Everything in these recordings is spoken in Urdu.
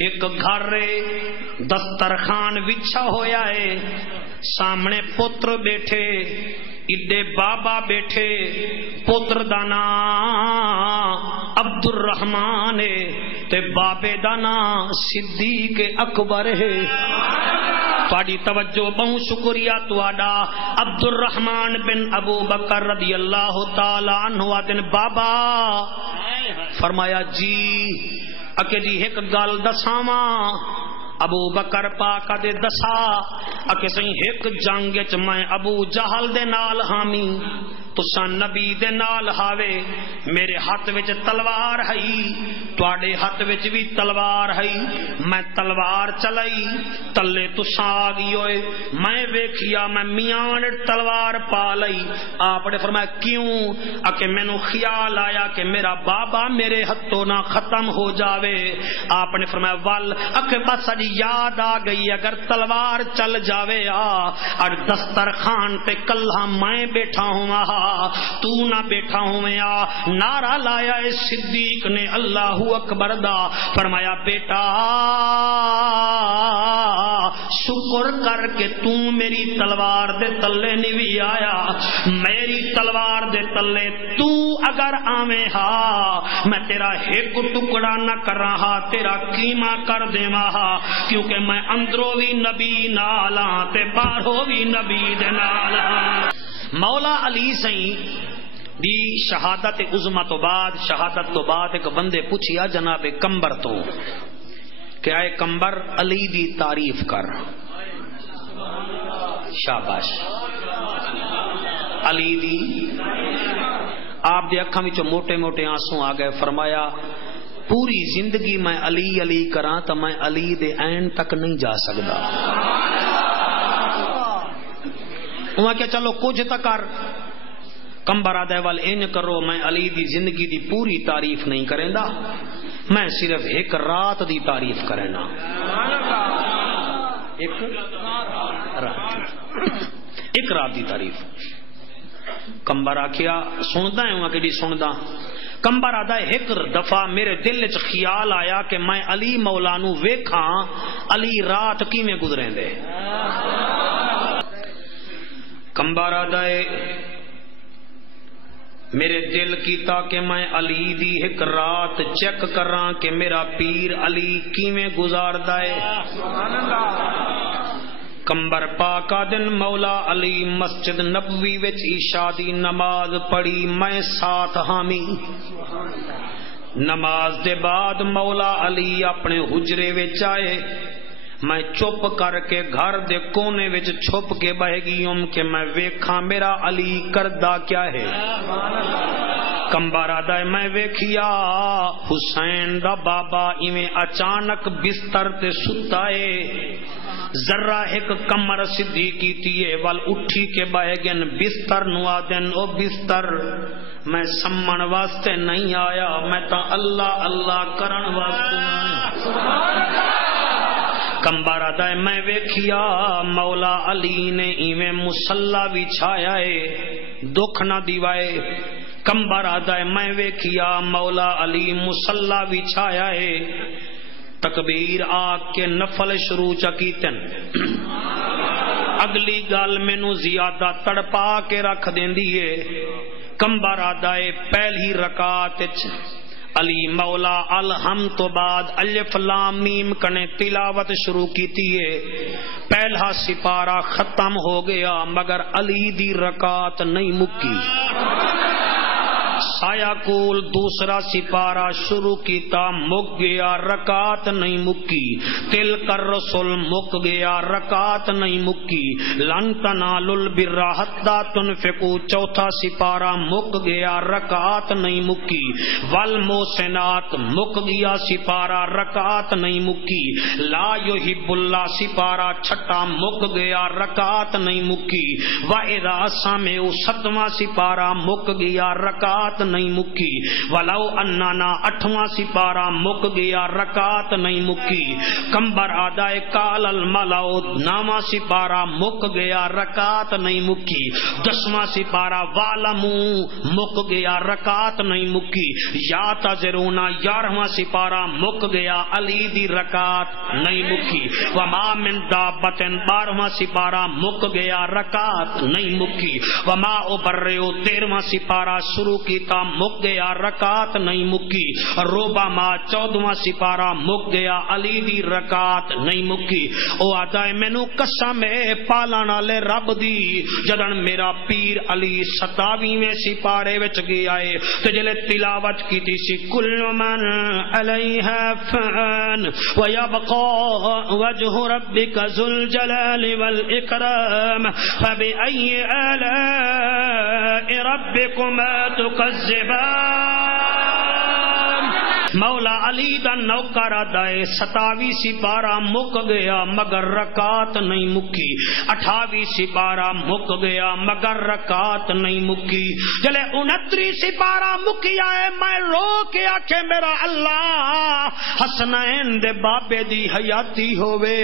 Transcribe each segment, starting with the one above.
ایک گھر دسترخوان بچھا ہویا ہے، سامنے پتر بیٹھے، ایڈے بابا بیٹھے، پتر دا نام عبد الرحمان ہے تے بابے دا نام صدیق اکبر ہے۔ تواڈی توجہ بہت شکریہ تواڈا۔ عبد الرحمان بن ابو بکر رضی اللہ تعالی عنہ دن بابا فرمایا جی اکے جی ایک گل دساواں۔ ابو بکر پاک دے دسا اکے سہی ایک جنگ وچ میں ابو جہل دے نال حامی، تساں نبی دے نال ہاوے، میرے ہاتھ وچ تلوار ہے، تواڈے ہاتھ وچ بھی تلوار ہے، میں تلوار چلائی تلے تساں آ گئی ہوئے، میں ویکھیا میں میاں نے تلوار پا لئی۔ آپ نے فرمایا کیوں؟ اکے مینوں خیال آیا کہ میرا بابا میرے ہاتھوں نہ ختم ہو جاوے۔ آپ نے فرمایا ول اکے بس اج یاد آ گئی اگر تلوار چل جاوے اور دسترخوان پہ کلہ میں بیٹھا ہوں تو نہ بیٹھا ہوں، نعرہ لایا ہے صدیق نے اللہ اکبر دا، فرمایا بیٹا شکر کر کے تو میری تلوار دے تلے نہیں بھی آیا، میری تلوار دے تلے تو اگر آویں ہا میں تیرا ایک ٹکڑا نہ کر رہا، تیرا قیمہ کر دیواں، کیونکہ میں اندروں بھی نبی نالاں تے باہروں بھی نبی دے نالاں۔ مولا علی سائیں دی شہادت عظما تو بعد، شہادت تو بعد ایک بندے پوچھیا جناب کمبر تو کہ اے کمبر علی دی تعریف کر۔ شاباش علی دی۔ آپ دے اکھاں وچوں موٹے موٹے آنسو آ گئے، فرمایا پوری زندگی میں علی علی کراں تو میں علی دے عین تک نہیں جا سکدا۔ وہاں کیا چلو کچھ تک کر، کمبر آدھے وال این کرو میں علی دی زندگی دی پوری تعریف نہیں کریں دا، میں صرف ایک رات دی تعریف کرنا، ایک رات دی تعریف۔ کمبر آکھیا سندا ہے وہاں کہ جی سندا۔ کمبر آدھا ایک دفعہ میرے دل وچ خیال آیا کہ میں علی مولا نو ویکھاں علی رات کیویں گزریں دے۔ کمبر آدھا میرے دل کیتا کہ میں علی دی ایک رات چیک کراں کہ میرا پیر علی کیویں گزاردا ہے۔ کمبر پاکا دن مولا علی مسجد نبوی وچ عشاء دی نماز پڑھی، میں ساتھ حامی۔ نماز دے بعد مولا علی اپنے حجرے وچ آئے، میں چپ کر کے گھر دے کونے وچ چھپ کے بہ گئی ہوں کہ میں ویکھاں میرا علی کردا کیا ہے۔ کمبر آدھا میں ویکھیا حسین دا بابا ایویں اچانک بستر تے ستا ہے، ذرا ایک کمر سدھی کیتی ہے ول اٹھی کے بہ گن بستر نو آدن او بستر میں سمن واسطے نہیں آیا، میں تا اللہ اللہ کرن واسطے آیا۔ کمبر آدھا میں ویکھیا مولا علی نے ایویں مصلا بچھایا ہے دکھ نہ دیوائے۔ کمبر آدھا میں ویکھیا مولا علی مصلا بچھایا ہے، تکبیر آگ کے نفل شروع چکیتن۔ اگلی گل مینوں زیادہ تڑپا کے رکھ دیندی ہے۔ کمبر آدھا پہلی رکعت علی مولا الحم تو بعد الف لام میم کنے تلاوت شروع کیتی ہے، پہلا سپارہ ختم ہو گیا مگر علی دی رکعت نہیں مکی۔ سایہ کول دوسرا سپارہ شروع کیتا مک گیا رکعت نہیں مکی، تل کر رسول مک گیا رکعت نہیں مکی، لن تنالوا البر حتی تنفقوا چوتھا سپارہ مک گیا رکعت نہیں مکی، والمحسنات مک گیا سپارہ رکعت نہیں مکی، لا یحب اللہ سپارہ چھٹا مک گیا رکعت نہیں مکی، وَإِذَا سَمِعُوا سَتواں سپارہ مک گیا رکعت نہیں مکی، ولو اننا 8واں سپارہ مک گیا رکعت نہیں مکی، کمبر آدائے کال الملو 9واں سپارہ مک گیا رکعت نہیں مکی، 10واں سپارہ والمو مک گیا رکعت نہیں مکی، یا تذرونا 11واں سپارہ مک گیا علی دی رکعت نہیں مکی، وما من دابت 12واں سپارہ مک گیا رکعت نہیں مکی، وما ابرئو 13واں سپارہ شروع کیتا مک گیا رکعت نہیں مکی، روبما 14واں سپارہ مک گیا علی دی رکعت نہیں مکی۔ او آتا ہے مینوں قسم ہے پالن والے رب دی، جدن میرا پیر علی 27ویں سپارے وچ گیا ہے تے جلے تلاوت کیتی سی کل من علیہا فان ویبقى وجہ ربک ذو الجلال والاکرام فبأي آلاء ربکما تکذبان۔ مولا علی دا نوکر دائے 27 سپارہ مک گیا مگر رکعت نہیں مکی، 28 سپارہ مک گیا مگر رکعت نہیں مکی، جلے 29 سپارہ مکیا ہے میں رو کے آکھے میرا اللہ حسنین دے بابے دی حیاتی ہووے،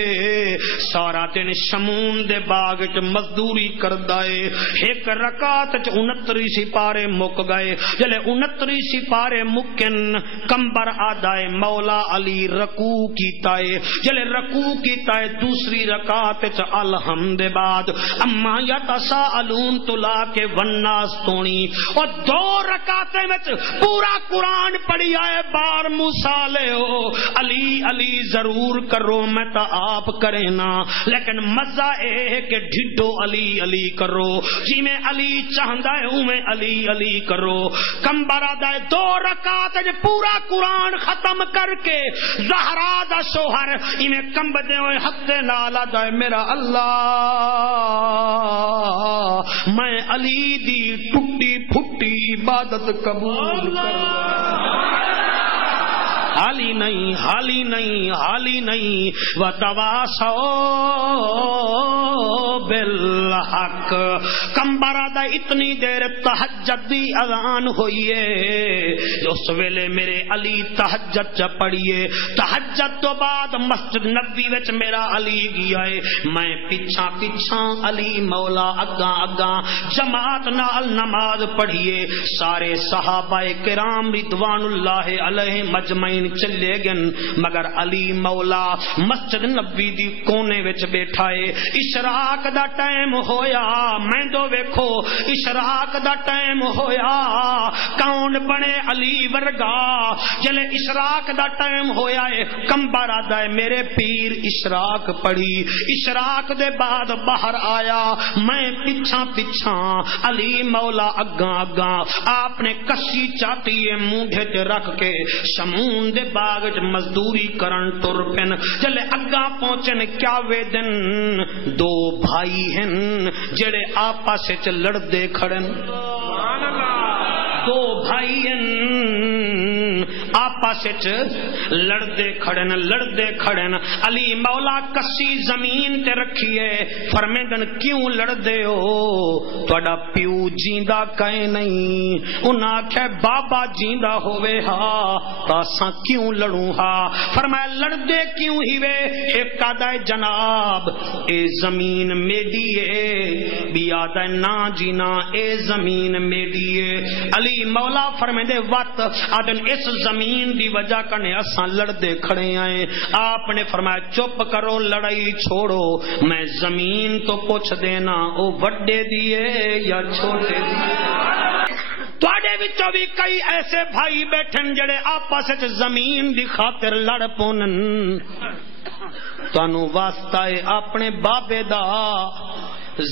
سارا دن شمون دے باغ چ مزدوری کردا ہے، ایک رکعت چ 29 سپارے مک گئے، جلے 29 سپارے مکن کمبر آدائے مولا علی رکوع کیتا ہے، جلے رکوع کیتا ہے دوسری رکعت چ الحمد بعد اما یتساءلون تلا کے والناس تونی، اور 2 رکعتیں وچ پورا قرآن پڑھی آئے بار موسیٰ ہو علی علی ضرور کرو میں تا آپ کرے نا، لیکن مزہ اے کہ ڈھڈو علی علی کرو، جی میں علی چاہندہ ہے ہوں میں علی علی کرو۔ کمبر آدائے 2 رکعت پورا قرآن ختم کر کے زہرا دا شوہر انہیں کمب دے ہوئے حق دے نالا دائے میرا اللہ میں علی دی ٹوٹی پھٹی عبادت قبول کر، حالی نہیں حالی نہیں حالی نہیں وتواصوا بالحق۔ کمبر آدھا اتنی دیر تہجد دی اذان ہوئی ہے، اس ویلے میرے علی تہجد چ پڑھیے، تہجد تو بعد مسجد نبوی وچ میرا علی گیا ہے، میں پیچھا پیچھا علی مولا اگاں اگاں جماعت نال نماز پڑھیے، سارے صحابہ کرام رضوان اللہ علیہ مجمعین چلے گن، مگر علی مولا مسجد نبوی دی کونے وچ بیٹھا ہے۔ اشراق دا ٹائم ہویا، میں دو ویکھو اشراق دا ٹائم ہویا، کون بنے علی ورگا، جلے اشراق دا ٹائم ہویا ہے کمبر آدھا ہے میرے پیر اشراق پڑھی، اشراق دے بعد باہر آیا، میں پیچھا پیچھا علی مولا اگاں اگاں، آپ نے کسی چاٹی مونڈے تے رکھ کے شمون دے باغ چ مزدوری کرن ٹر پن، جلے اگاں پہنچن کیا وے دن 2 بھائی ہیں جڑے آپس وچ لڑدے کھڑن، 2 بھائی ہیں آپس وچ لڑدے کھڑن، علی مولا کسی زمین تے رکھیے، فرمیندن کیوں لڑدے ہو، تہاڈا پیو جیندا کہیں نہیں، انہاں آکھیا بابا جیندا ہووے ہا تاساں کیوں لڑوں ہا، فرمایا لڑدے کیوں ہی وے، ایک آدھا جناب اے زمین میری ہے، بی آدھا نا جینا اے زمین میری ہے، علی مولا فرمیندے وقت آدن اس زمین دی وجہ کرنے اساں لڑدے کھڑے آئے، آپ نے فرمایا چپ کرو لڑائی چھوڑو، میں زمین تو پوچھ دینا او وڈے دیے یا چھوٹے دیے۔ تواڈے وچوں بھی کئی ایسے بھائی بیٹھن جڑے آپس وچ زمین دی خاطر لڑ پونن، تانوں واسطہ ہے اپنے بابے دا،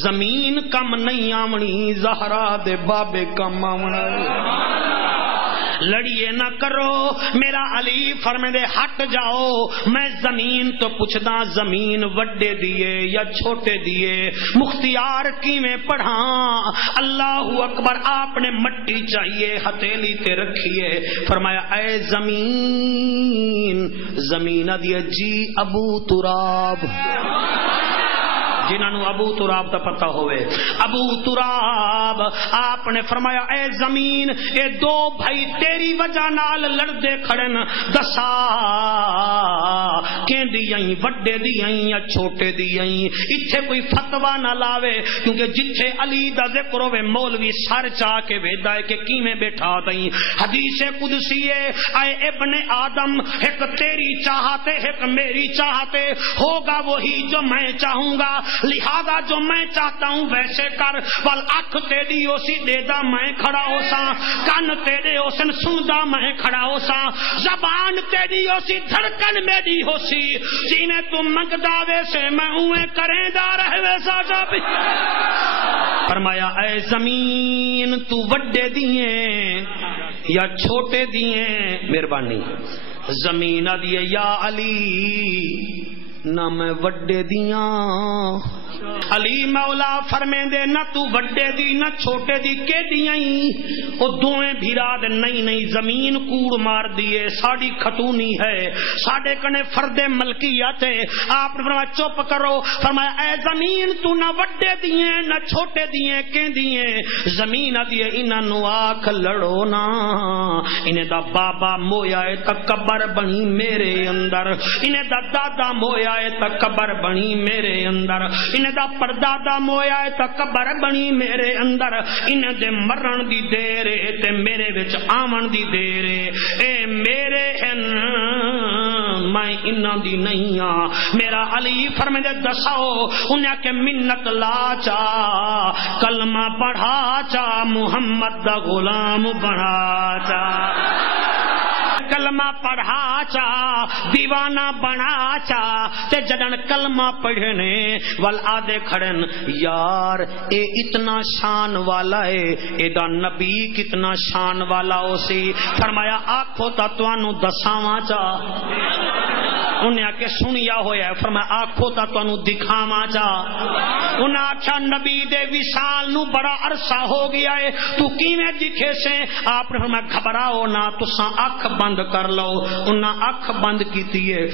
زمین کم نہیں آونی، زہرا دے بابے کم آونا، لڑیے نہ کرو، میرا علی فرمیندے ہٹ جاؤ، میں زمین تو پوچھدا زمین وڈے دیے یا چھوٹے دیے، مختیار کیویں پڑھاں، اللہ اکبر، آپ نے مٹی چاہیے ہتھیلی تے رکھیے، فرمایا اے زمین، زمین دیے جی ابو تراب، جنہوں ابو تراب دا پتہ ہوئے. ابو تراب آپ نے فرمایا اے زمین اے دو بھائی تیری وجہ نال لڑدے کھڑن دسا کہ دیئیں وڈے دیئیں یا چھوٹے دیئیں اتھے کوئی فتوہ نہ لاوے کیونکہ جتھے علی دا ذکر ہوئے مولوی سر چاہ کے ویدہ ہے کہ کیمیں بیٹھا دیں. حدیث قدسی ہے اے ابن آدم ایک تیری چاہتے ایک میری چاہتے ہوگا وہی جو میں چاہوں گا لہذا جو میں چاہتا ہوں ویسے کر. ول اکھ تیری اسی دے دا میں کھڑا ہو سا کن تیرے اسن سندا میں کھڑا ہو سا زبان تیری اسی دھڑکن میری ہو سی جینے تم منگدا ویسے میں اوے کریں دا رہ ویسا جا بھی. فرمایا اے زمین تو وڈے دیئے یا چھوٹے دیئے مہربانی. زمین دیئے یا علی نہ میں وڈے دیاں. علی مولا فرمیں دے نہ تو وڈے دی نہ چھوٹے دی کے دیاں او دوئیں بھیرا دے نہیں زمین کوڑ مار دیے ساڑی کھٹونی ہے ساڑے کنے فرد ملکیت ہے. آپ نے فرمایا چپ کرو. فرمایا اے زمین تو نہ وڈے دیے نہ چھوٹے دیے کے دیے زمین دیے انہاں نو آکھ لڑو نا انہیں دا بابا مویا تکبر بنی میرے اندر انہیں دا دادا مویا تکبر بنی میرے اندر انہیں دا پردادا مویا تکبر بنی میرے اندر انہیں دے مرن دی دیرے تے میرے وچ آمن دی دیرے اے میرے میں انہاں دی نہیں ہاں. میرا علی فرمے دے دساؤ انہیں کہ منت لا چا کلمہ پڑھا چا محمد دا غلام بنا چا کلمہ پڑھا چا دیوانہ بنا چا تے جدن کلمہ پڑھنے وال آدھے کھڑن یار اے اتنا شان والا ہے اے دا نبی کتنا شان والا ہو سی. فرمایا آنکھو تا توانو دساواں چا انہیں آکے سنیا ہویا ہے. فرمایا آنکھو تا توانو دکھاواں چا انہیں آکھا نبی دے وصال نو بڑا عرصہ ہو گیا ہے تو کیویں دکھے سے. آپ نے فرمایا گھبراؤ نہ تساں اکھ بند کر لو. انہاں اکھ بند کیتی ہے.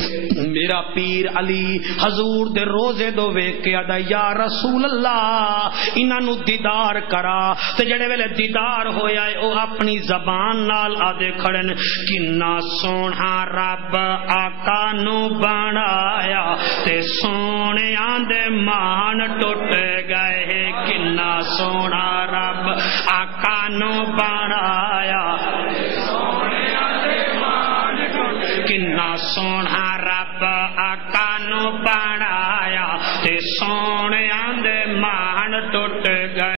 میرا پیر علی حضور دے روزے دو ویکھ کے آدا یا رسول اللہ انہاں نو دیدار کرا تے جڑے ویلے دیدار ہویا ہے او اپنی زبان نال آدے کھڑن کنا سونا رب آقا نو بنایا تے سونے آندے مان ٹوٹ گئے کنا سونا رب آقا نو بنایا کنا سونا رب آقا نو بنایا